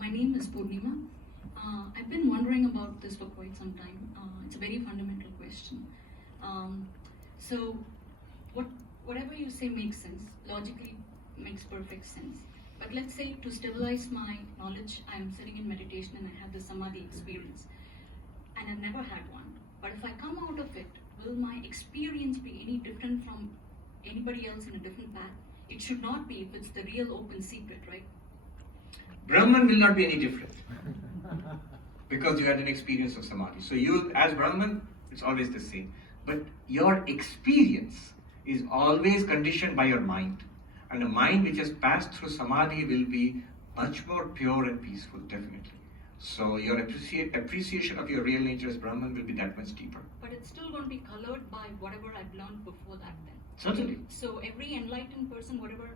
My name is Purnima. I've been wondering about this for quite some time. It's a very fundamental question. So, whatever you say makes sense, logically makes perfect sense. But let's say to stabilize my knowledge, I'm sitting in meditation and I have the samadhi experience. And I've never had one. But if I come out of it, will my experience be any different from anybody else in a different path? It should not be if it's the real open secret, right? Brahman will not be any different because you had an experience of samadhi. So you, as Brahman, it's always the same. But your experience is always conditioned by your mind. And a mind which has passed through samadhi will be much more pure and peaceful, definitely. So your appreciation of your real nature as Brahman will be that much deeper. But it's still going to be colored by whatever I've learned before that then. Certainly. So every enlightened person, whatever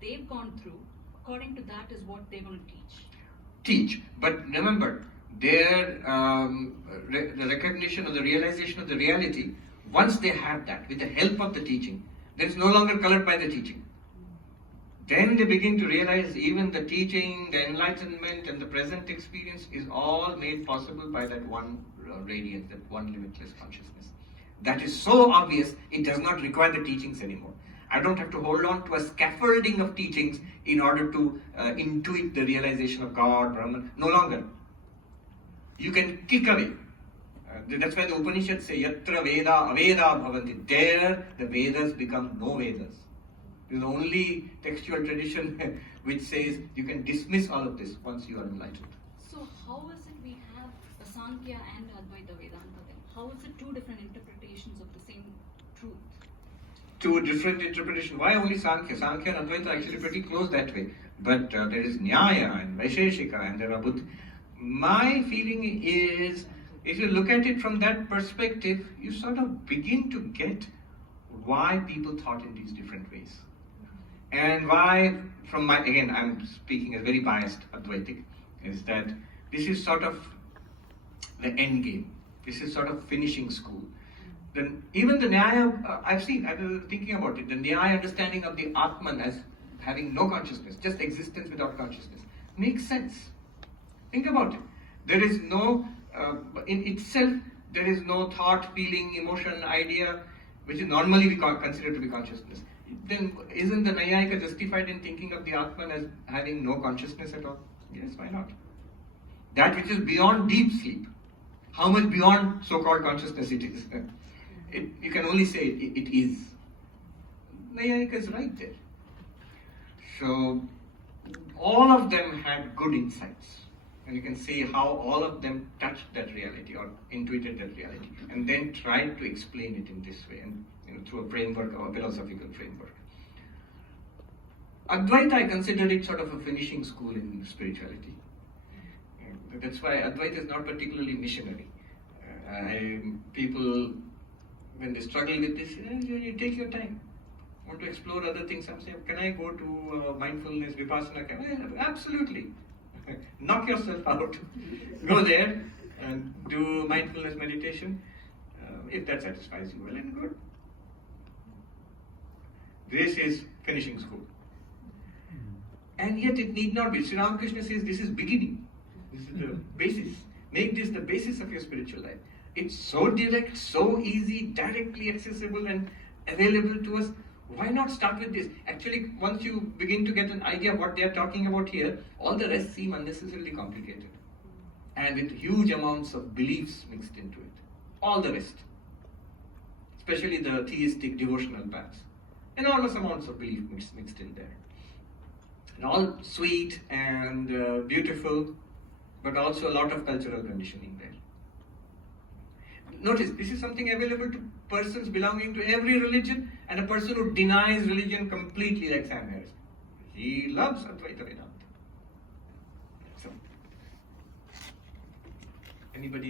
they've gone through, according to that is what they're going to teach. But remember, their the recognition or the realization of the reality, once they have that, with the help of the teaching, then it's no longer colored by the teaching. Then they begin to realize even the teaching, the enlightenment and the present experience is all made possible by that one radiance, that one limitless consciousness. That is so obvious, it does not require the teachings anymore. I don't have to hold on to a scaffolding of teachings in order to intuit the realization of God, Brahman. No longer. You can kick away. That's why the Upanishads say, Yatra Veda Aveda Bhavanti. There, the Vedas become no Vedas. This is the only textual tradition which says you can dismiss all of this once you are enlightened. So how is it we have a Sankhya and Advaita Vedanta then? How is it two different interpretations of the same truth? Two different interpretations. Why only Sankhya? Sankhya and Advaita are actually pretty close that way. But there is Nyaya and Vaisheshika and there are Buddha. My feeling is, if you look at it from that perspective, you sort of begin to get why people thought in these different ways. And why, from my, again, I'm speaking as very biased Advaitic, is that this is sort of the end game. This is sort of finishing school. Then even the Nyaya, I was thinking about it, the Nyaya understanding of the Atman as having no consciousness, just existence without consciousness, makes sense. Think about it. There is no, in itself, there is no thought, feeling, emotion, idea, which is normally we consider to be consciousness. Then isn't the Nayayika justified in thinking of the Atman as having no consciousness at all? Yes, why not? That which is beyond deep sleep. How much beyond so-called consciousness it is? You can only say it is. Nayayika is right there. So, all of them had good insights. And you can see how all of them touched that reality or intuited that reality and then tried to explain it in this way and through a framework or a philosophical framework. Advaita, I consider it sort of a finishing school in spirituality. That's why Advaita is not particularly missionary. People, when they struggle with this, you take your time. Want to explore other things? Some say, can I go to mindfulness, vipassana? Absolutely. Knock yourself out. Go there and do mindfulness meditation. If that satisfies you, well and good. This is finishing school. And yet it need not be. Sri Ramakrishna says this is beginning. This is the basis. Make this the basis of your spiritual life. It's so direct, so easy, directly accessible and available to us. Why not start with this? Actually, once you begin to get an idea of what they are talking about here, all the rest seem unnecessarily complicated. And with huge amounts of beliefs mixed into it. All the rest. Especially the theistic devotional paths. Enormous amounts of belief mixed in there. And all sweet and beautiful, but also a lot of cultural conditioning there. Notice, this is something available to persons belonging to every religion and a person who denies religion completely, like Sam Harris. He loves Advaita Vedanta. So, anybody